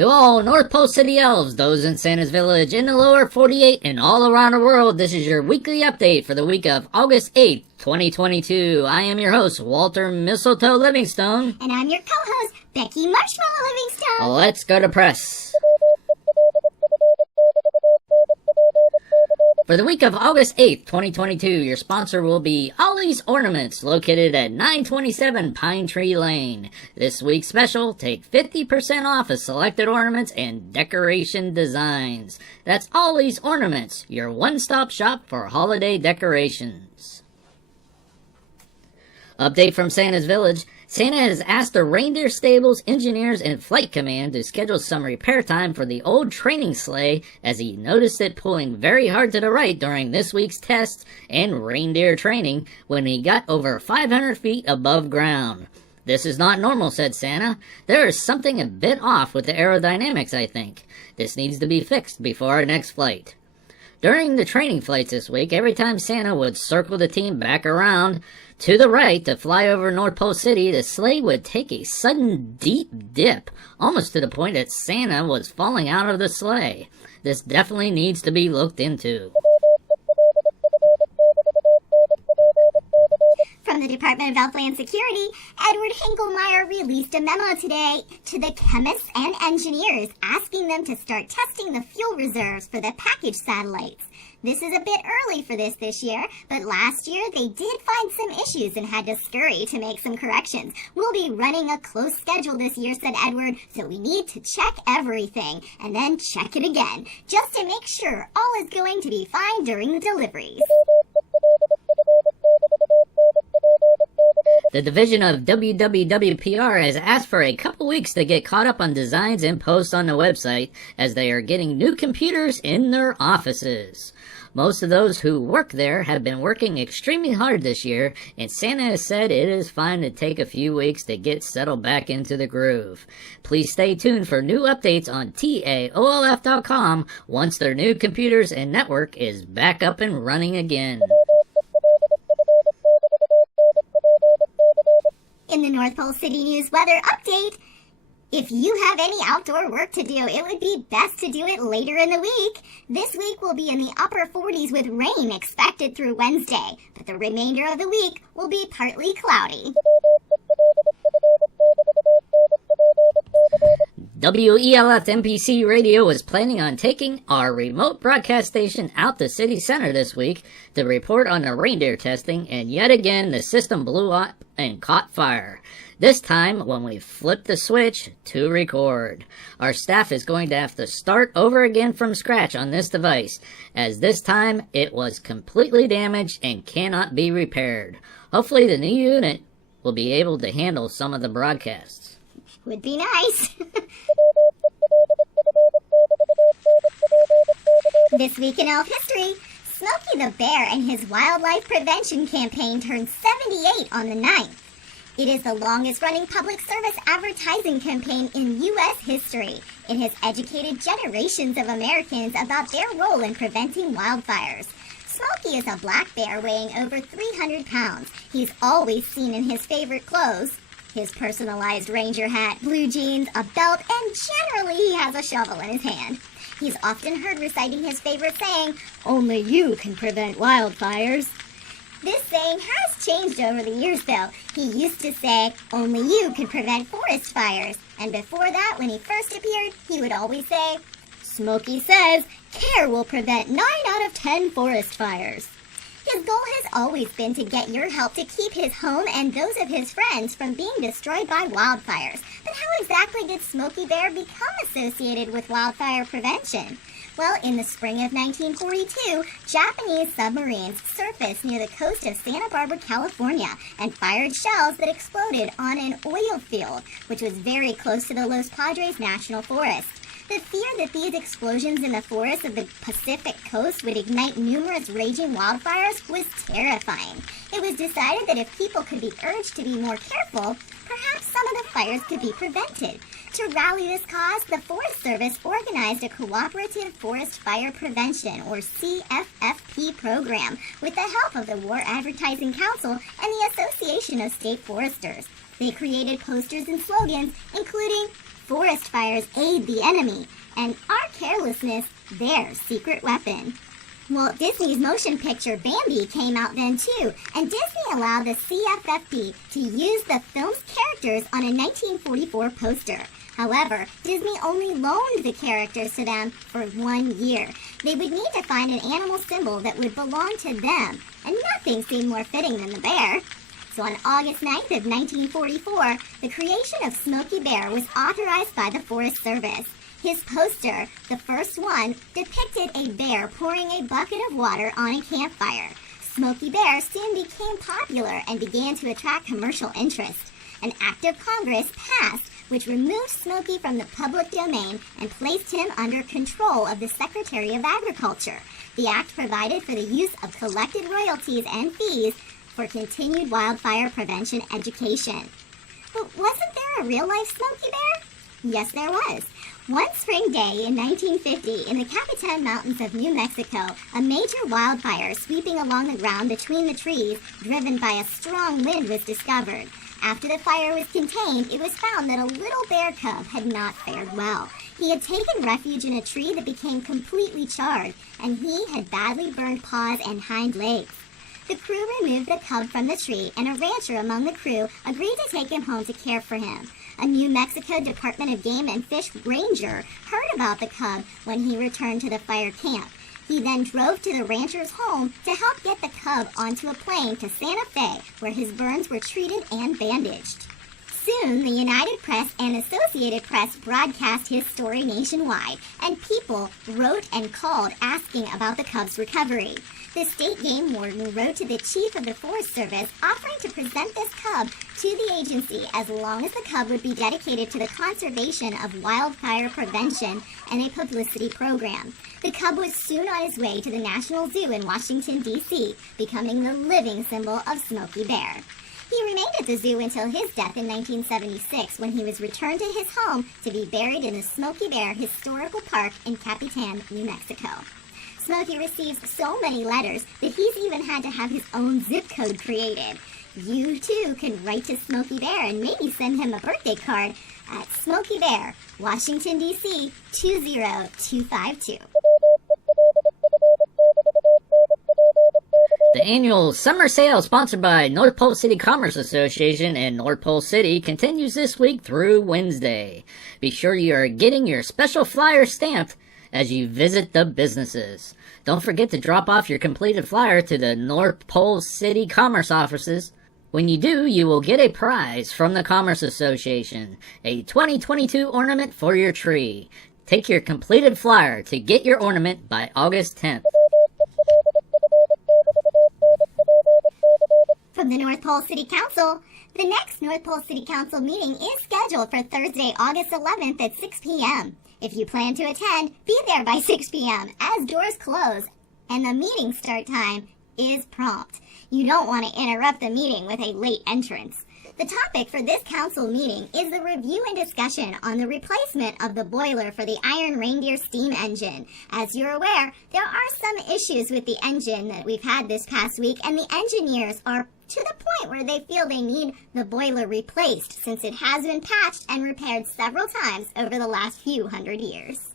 To all North Pole City Elves, those in Santa's Village, in the lower 48, and all around the world, this is your weekly update for the week of August 8th, 2022. I am your host, Walter Mistletoe Livingstone. And I'm your co-host, Becky Marshmallow Livingstone. Let's go to press. For the week of August 8th, 2022, your sponsor will be Ollie's Ornaments, located at 927 Pine Tree Lane. This week's special, take 50% off of selected ornaments and decoration designs. That's Ollie's Ornaments, your one-stop shop for holiday decorations. Update from Santa's Village. Santa has asked the reindeer stables, engineers, and flight command to schedule some repair time for the old training sleigh as he noticed it pulling very hard to the right during this week's tests and reindeer training when he got over 500 feet above ground. This is not normal, said Santa. There is something a bit off with the aerodynamics, I think. This needs to be fixed before our next flight. During the training flights this week, every time Santa would circle the team back around to the right to fly over North Pole City, the sleigh would take a sudden deep dip, almost to the point that Santa was falling out of the sleigh. This definitely needs to be looked into. From the Department of Elfland Security, Edward Hinkelmeyer released a memo today to the chemists and engineers asking them to start testing the fuel reserves for the package satellites. This is a bit early for this year, but last year they did find some issues and had to scurry to make some corrections. We'll be running a close schedule this year, said Edward, so we need to check everything and then check it again, just to make sure all is going to be fine during the deliveries. The division of WWWPR has asked for a couple weeks to get caught up on designs and posts on the website as they are getting new computers in their offices. Most of those who work there have been working extremely hard this year, and Santa has said it is fine to take a few weeks to get settled back into the groove. Please stay tuned for new updates on TAOLF.com once their new computers and network is back up and running again. In the North Pole City News weather update, if you have any outdoor work to do, it would be best to do it later in the week. This week will be in the upper 40s with rain expected through Wednesday, but the remainder of the week will be partly cloudy. WELF NPC Radio is planning on taking our remote broadcast station out to city center this week to report on the reindeer testing, and yet again the system blew up and caught fire. This time when we flipped the switch to record. Our staff is going to have to start over again from scratch on this device, as this time it was completely damaged and cannot be repaired. Hopefully the new unit will be able to handle some of the broadcasts. Would be nice. This week in elf history, Smokey the Bear and his wildlife prevention campaign turned 78 on the 9th. It is the longest-running public service advertising campaign in U.S. history. It has educated generations of Americans about their role in preventing wildfires. Smokey is a black bear weighing over 300 pounds. He's always seen in his favorite clothes. His personalized ranger hat, blue jeans, a belt, and generally he has a shovel in his hand. He's often heard reciting his favorite saying, "Only you can prevent wildfires." This saying has changed over the years, though. He used to say, "Only you can prevent forest fires." And before that, when he first appeared, he would always say, "Smokey says, care will prevent 9 out of 10 forest fires." His goal has always been to get your help to keep his home and those of his friends from being destroyed by wildfires. But how exactly did Smokey Bear become associated with wildfire prevention? Well, in the spring of 1942, Japanese submarines surfaced near the coast of Santa Barbara, California, and fired shells that exploded on an oil field, which was very close to the Los Padres National Forest. The fear that these explosions in the forests of the Pacific coast would ignite numerous raging wildfires was terrifying. It was decided that if people could be urged to be more careful, perhaps some of the fires could be prevented. To rally this cause, the Forest Service organized a Cooperative Forest Fire Prevention, or CFFP, program with the help of the War Advertising Council and the Association of State Foresters. They created posters and slogans, including "Forest fires aid the enemy" and "Our carelessness, their secret weapon." Walt Disney's motion picture Bambi came out then too, and Disney allowed the CFFP to use the film's characters on a 1944 poster. However, Disney only loaned the characters to them for 1 year. They would need to find an animal symbol that would belong to them, and nothing seemed more fitting than the bear. So on August 9th of 1944, the creation of Smokey Bear was authorized by the Forest Service. His poster, the first one, depicted a bear pouring a bucket of water on a campfire. Smokey Bear soon became popular and began to attract commercial interest. An act of Congress passed which removed Smokey from the public domain and placed him under control of the Secretary of Agriculture. The act provided for the use of collected royalties and fees for continued wildfire prevention education. But wasn't there a real-life Smokey Bear? Yes, there was. One spring day in 1950, in the Capitan Mountains of New Mexico, a major wildfire sweeping along the ground between the trees, driven by a strong wind, was discovered. After the fire was contained, it was found that a little bear cub had not fared well. He had taken refuge in a tree that became completely charred, and he had badly burned paws and hind legs. The crew removed the cub from the tree, and a rancher among the crew agreed to take him home to care for him. A New Mexico Department of Game and Fish ranger heard about the cub when he returned to the fire camp. He then drove to the rancher's home to help get the cub onto a plane to Santa Fe, where his burns were treated and bandaged. Soon, the United Press and Associated Press broadcast his story nationwide, and people wrote and called asking about the cub's recovery. The state game warden wrote to the chief of the Forest Service offering to present this cub to the agency as long as the cub would be dedicated to the conservation of wildfire prevention and a publicity program. The cub was soon on his way to the National Zoo in Washington, D.C., becoming the living symbol of Smokey Bear. He remained at the zoo until his death in 1976, when he was returned to his home to be buried in the Smokey Bear Historical Park in Capitan, New Mexico. Smokey receives so many letters that he's even had to have his own zip code created. You, too, can write to Smokey Bear and maybe send him a birthday card at Smokey Bear, Washington, D.C., 20252. The annual summer sale sponsored by North Pole City Commerce Association and North Pole City continues this week through Wednesday. Be sure you are getting your special flyer stamped as you visit the businesses. Don't forget to drop off your completed flyer to the North Pole City Commerce offices. When you do, you will get a prize from the Commerce Association, a 2022 ornament for your tree. Take your completed flyer to get your ornament by August 10th. From the North Pole City Council, the next North Pole City Council meeting is scheduled for Thursday, August 11th at 6 p.m. If you plan to attend, be there by 6 p.m. as doors close and the meeting start time is prompt. You don't want to interrupt the meeting with a late entrance. The topic for this council meeting is the review and discussion on the replacement of the boiler for the Iron Reindeer steam engine. As you're aware, there are some issues with the engine that we've had this past week, and the engineers are to the point where they feel they need the boiler replaced, since it has been patched and repaired several times over the last few hundred years.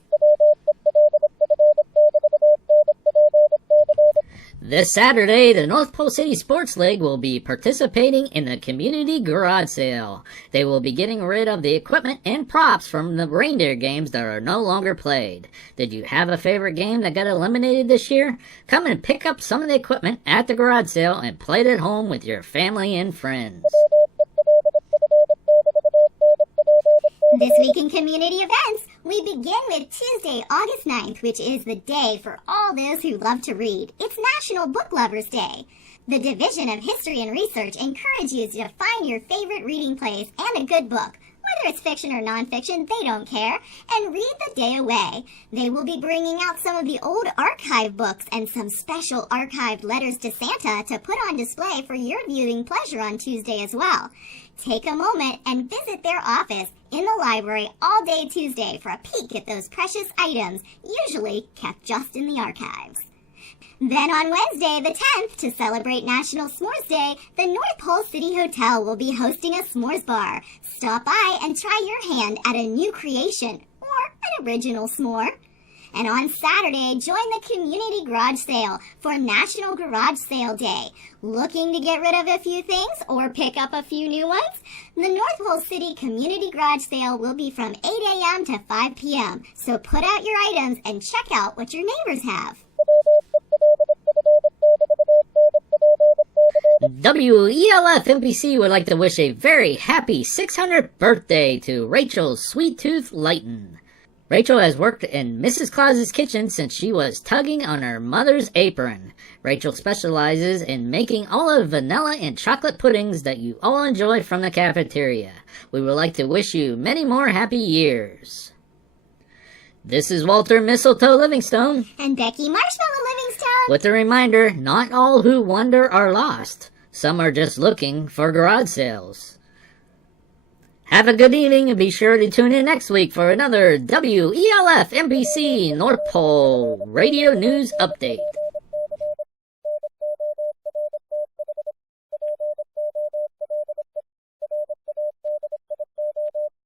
This Saturday, the North Pole City Sports League will be participating in the community garage sale. They will be getting rid of the equipment and props from the reindeer games that are no longer played. Did you have a favorite game that got eliminated this year? Come and pick up some of the equipment at the garage sale and play it at home with your family and friends. This week in community events, we begin with Tuesday, August 9th, which is the day for all those who love to read. It's National Book Lovers Day. The Division of History and Research encourages you to find your favorite reading place and a good book. Whether it's fiction or nonfiction, they don't care, and read the day away. They will be bringing out some of the old archive books and some special archived letters to Santa to put on display for your viewing pleasure on Tuesday as well. Take a moment and visit their office in the library all day Tuesday for a peek at those precious items, usually kept just in the archives. Then on Wednesday, the 10th, to celebrate National S'mores Day, the North Pole City Hotel will be hosting a s'mores bar. Stop by and try your hand at a new creation or an original s'more. And on Saturday, join the Community Garage Sale for National Garage Sale Day. Looking to get rid of a few things or pick up a few new ones? The North Pole City Community Garage Sale will be from 8 a.m. to 5 p.m. So put out your items and check out what your neighbors have. WELF NPC would like to wish a very happy 600th birthday to Rachel Sweet Tooth Lighton. Rachel has worked in Mrs. Claus's kitchen since she was tugging on her mother's apron. Rachel specializes in making all of vanilla and chocolate puddings that you all enjoy from the cafeteria. We would like to wish you many more happy years. This is Walter Mistletoe Livingstone. And Becky Marshmallow Livingstone. With a reminder, not all who wander are lost. Some are just looking for garage sales. Have a good evening and be sure to tune in next week for another WELF NPC North Pole Radio News Update.